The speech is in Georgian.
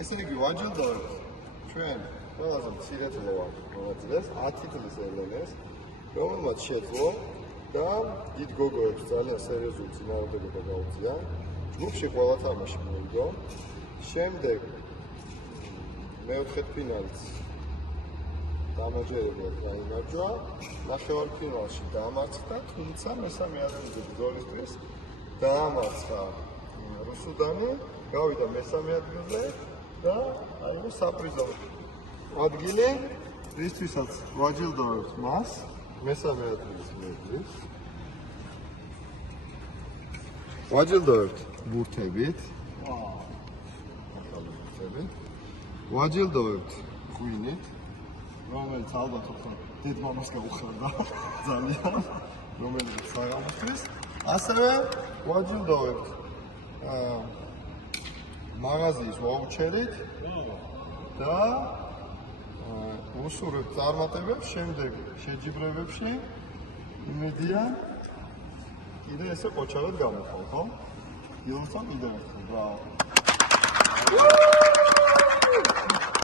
ესე იგი ვაჯილდოთ ჩვენ ყველაზე მცირედლოვან მონაწილეს 10 წლის ელენეს, რომელმაც შეძლო და დიდ გოგოებს ძალიან სერიოზული წინააღმდეგობა გაუწია. ჯგუფში ყველა თამაში მოიგო. შემდეგ მეოთხედფინალიც დამაჯერებლად გაიმარჯვა. ნახევარფინალში დამარცხდა, თუმცა მესამე ადგილზე ბრძოლისთვის დაამარცხა რუსუდანი, გავიდა მესამე ადგილზე და აიღო საპრიზო ადგილი, რისთვისაც ვაჯილდოვებთ მას, მესამე ადგილის მერდის. ვაჯილდოვებთ ბურთებით. ვაჯილდოვებთ ღვინით, რომელიც ალბათ უფრო დედმამას გაუხერდა ძალიან, რომელიც საღამოთვის. ასევე ვაჯილდოვებთ მაღაზიის ვაუჩერით და უსურვებთ წარმატებებს შემდეგ შეჯიბრებებში. იმედია კიდე ესე ყოჩარად გამოხვალ, ხო? ილოცავ კიდევ ერთხელ, ბრავო.